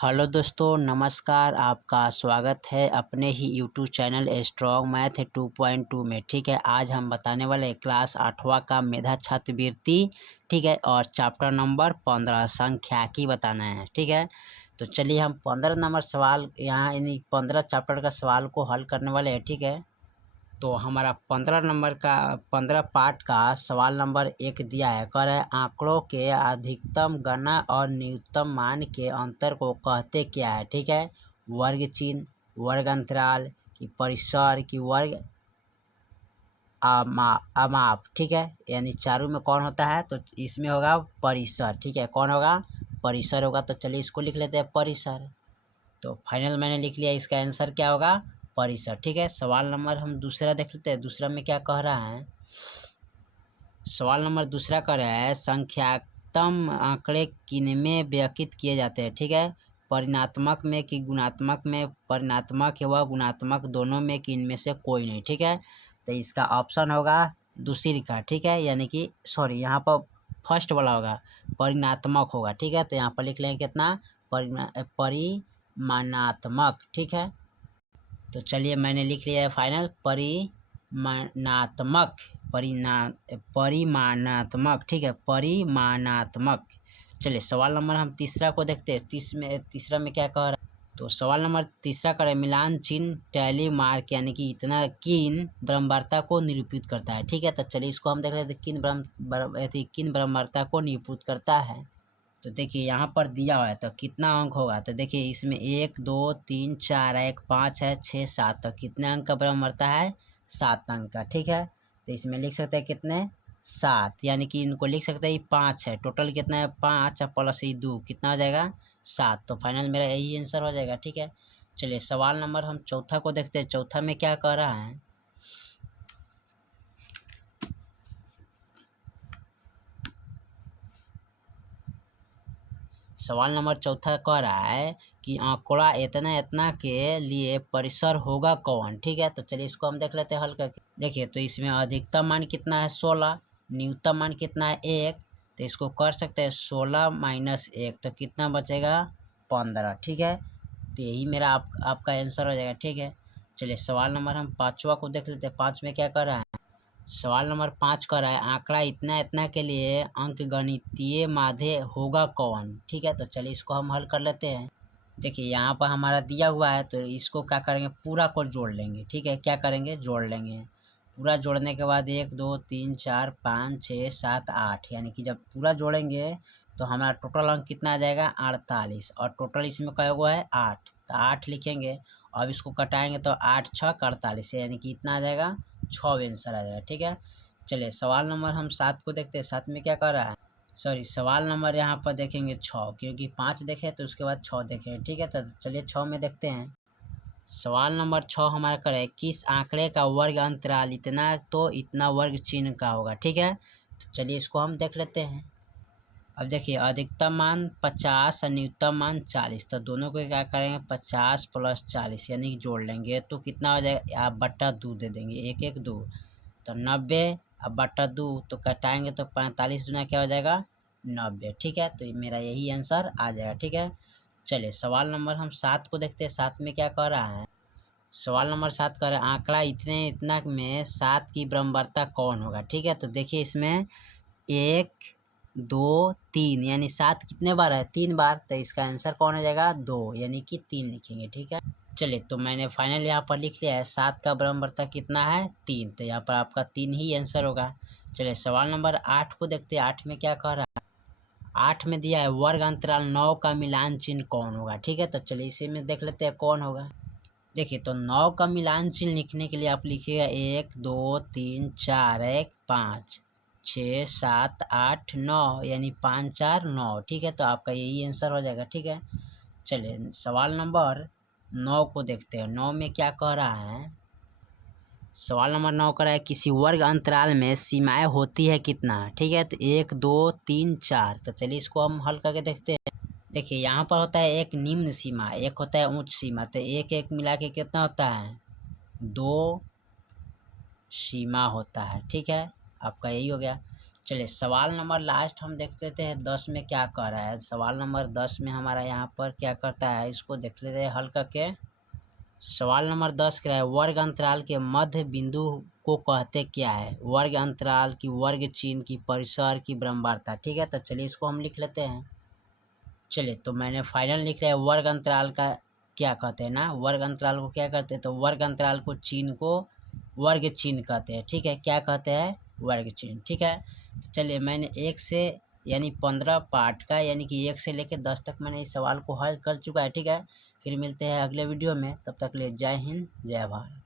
Hello दोस्तों, नमस्कार। आपका स्वागत है अपने ही यूट्यूब चैनल स्ट्रॉन्ग मैथ 2.2 में। ठीक है, आज हम बताने वाले क्लास 8वां का मेधा छात्रवृत्ति, ठीक है, और चैप्टर नंबर 15 सांख्यिकी बताना है। ठीक है, तो चलिए हम 15 नंबर सवाल यहाँ यानी 15 चैप्टर का सवाल को हल करने वाले हैं। ठीक है, तो हमारा 15 नंबर का 15 पार्ट का सवाल नंबर 1 दिया है। कह रहा है आंकड़ों के अधिकतम गणना और न्यूनतम मान के अंतर को कहते क्या है। ठीक है, वर्ग चिन्ह, वर्ग अंतराल की परिसर की वर्ग अमाप। ठीक है, यानी चारों में कौन होता है, तो इसमें होगा परिसर। ठीक है, कौन होगा, परिसर होगा। तो चलिए इसको लिख लेते हैं परिसर। तो फाइनल मैंने लिख लिया, इसका आंसर क्या होगा, परिसर। ठीक है, सवाल नंबर हम दूसरा देख लेते हैं। दूसरा में क्या कह रहा है, सवाल नंबर दूसरा कह रहा है संख्यात्मक आंकड़े किनमें व्यक्त किए जाते हैं। ठीक है, परिणात्मक में कि गुणात्मक में, परिणात्मक व गुणात्मक दोनों में कि इनमें से कोई नहीं। ठीक है, तो इसका ऑप्शन होगा दूसरी का। ठीक है, यानी कि सॉरी यहाँ पर फर्स्ट वाला होगा, परिणात्मक होगा। ठीक है, तो यहाँ पर लिख लेंगे कितना, परिमाणात्मक। ठीक है, तो चलिए मैंने लिख लिया है फाइनल परिमाणात्मक। परिमाणात्मक। ठीक है, परिमाणात्मक। चलिए सवाल नंबर हम तीसरा को देखते हैं। तीसरा में क्या कह रहा है, तो सवाल नंबर तीसरा करें मिलान चिन्ह टैली मार्क यानी कि इतना किन ब्रह्मवार्ता को निरूपित करता है। ठीक है, तो चलिए इसको हम देख लेते हैं, किन ब्रह्मवार्ता को निरूपित करता है। तो देखिए यहाँ पर दिया हुआ है, तो कितना अंक होगा, तो देखिए इसमें 1 2 3 4 है, 1 5 है, 6 7, तो कितने अंक का ब्रह्मवार्ता है, 7 अंक का। ठीक है, तो इसमें लिख सकते हैं कितने, 7, यानी कि इनको लिख सकते हैं 5 है, टोटल कितना है 5 प्लस 2 कितना हो जाएगा 7। तो फाइनल मेरा यही आंसर हो जाएगा। ठीक है, चलिए सवाल नंबर हम चौथा को देखते हैं। चौथा में क्या कह रहा है, सवाल नंबर चौथा कह रहा है कि आंकड़ा इतना इतना के लिए परिसर होगा कौन। ठीक है, तो चलिए इसको हम देख लेते हैं हल करके। देखिए तो इसमें अधिकतम मान कितना है 16, न्यूनतम मान कितना है 1, तो इसको कर सकते हैं 16 माइनस 1, तो कितना बचेगा 15। ठीक है, तो यही मेरा आपका आंसर हो जाएगा। ठीक है, चलिए सवाल नंबर हम पाँचवा को देख लेते हैं। 5 में क्या कर रहा है, सवाल नंबर 5 कर रहा है आंकड़ा इतना इतना के लिए अंक गणितीय माध्य होगा कौन। ठीक है, तो चलिए इसको हम हल कर लेते हैं। देखिए यहाँ पर हमारा दिया हुआ है, तो इसको क्या करेंगे, पूरा को जोड़ लेंगे। ठीक है, क्या करेंगे, जोड़ लेंगे। पूरा जोड़ने के बाद 1 2 3 4 5 6 7 8, यानी कि जब पूरा जोड़ेंगे तो हमारा टोटल अंक कितना आ जाएगा 48, और टोटल इसमें क्या हुआ है 8, तो 8 लिखेंगे। अब इसको कटाएंगे तो 8 6 48, यानी कि इतना आ जाएगा 6 आंसर आ जाएगा। ठीक है, चलिए सवाल नंबर हम 7 को देखते हैं। 7 में क्या कर रहा है, सॉरी सवाल नंबर यहाँ पर देखेंगे 6, क्योंकि 5 देखे तो उसके बाद 6 देखेंगे। ठीक है, तो चलिए 6 में देखते हैं। सवाल नंबर 6 हमारा करे किस आंकड़े का वर्ग अंतराल इतना तो इतना वर्ग चिन्ह का होगा। ठीक है, तो चलिए इसको हम देख लेते हैं। अब देखिए अधिकतम मान 50 और न्यूनतम मान 40, तो दोनों को क्या करेंगे 50 प्लस 40 यानी कि जोड़ लेंगे तो कितना हो जाएगा, आप बट्टा 2 दे देंगे, 1 1 2, तो 90, अब बट्टा 2 तो कटाएंगे तो 45 दूना क्या हो जाएगा 90। ठीक है, तो मेरा यही आंसर आ जाएगा। ठीक है, चलिए सवाल नंबर हम 7 को देखते हैं। 7 में क्या कह रहा है, सवाल नंबर 7 कह रहा है आंकड़ा इतने इतना में 7 की ब्रह्मवार्ता कौन होगा। ठीक है, तो देखिए इसमें 1 2 3, यानी 7 कितने बार है, 3 बार, तो इसका आंसर कौन हो जाएगा 2, यानी कि 3 लिखेंगे। ठीक है, चलिए तो मैंने फाइनल यहाँ पर लिख लिया है 7 का ब्रह्मवार्ता कितना है 3, तो यहाँ पर आपका 3 ही आंसर होगा। चलिए सवाल नंबर 8 को देखते हैं। 8 में क्या कह रहा है, 8 में दिया है वर्ग अंतराल 9 का मिलान चिन्ह कौन होगा। ठीक है, तो चलिए इसी में देख लेते हैं कौन होगा। देखिए तो 9 का मिलान चिन्ह लिखने के लिए आप लिखिएगा 1 2 3 4 1 5 6 7 8 9, यानी 5 4 9। ठीक है, तो आपका यही आंसर हो जाएगा। ठीक है, चलिए सवाल नंबर 9 को देखते हैं। 9 में क्या कह रहा है, सवाल नंबर 9 कह रहा है किसी वर्ग अंतराल में सीमाएं होती है कितना। ठीक है, तो 1 2 3 4, तो चलिए इसको हम हल करके देखते हैं। देखिए यहाँ पर होता है एक निम्न सीमा, एक होता है उच्च सीमा, तो एक एक मिला के कितना होता है 2 सीमा होता है। ठीक है, आपका यही हो गया। चलिए सवाल नंबर लास्ट हम देख लेते हैं 10 में क्या कह रहा है। सवाल नंबर 10 में हमारा यहाँ पर क्या करता है, इसको देख लेते हैं हल करके। सवाल नंबर 10 कह रहा है वर्ग अंतराल के मध्य बिंदु को कहते क्या है। वर्ग अंतराल की वर्ग चिन्ह की परिसर की ब्रह्मांडता। ठीक है, तो चलिए इसको हम लिख लेते हैं। चलिए तो मैंने फाइनल लिख लिया है। वर्ग अंतराल का क्या कहते हैं ना, वर्ग अंतराल को क्या कहते हैं, तो वर्ग अंतराल को चिन्ह को वर्ग चिन्ह कहते हैं। ठीक है, क्या कहते हैं, वर्ग चिन्ह। ठीक है, तो चलिए मैंने 1 से यानी 15 पार्ट का यानी कि 1 से लेकर 10 तक मैंने इस सवाल को हल कर चुका है। ठीक है, फिर मिलते हैं अगले वीडियो में, तब तक के लिए जय हिंद जय भारत।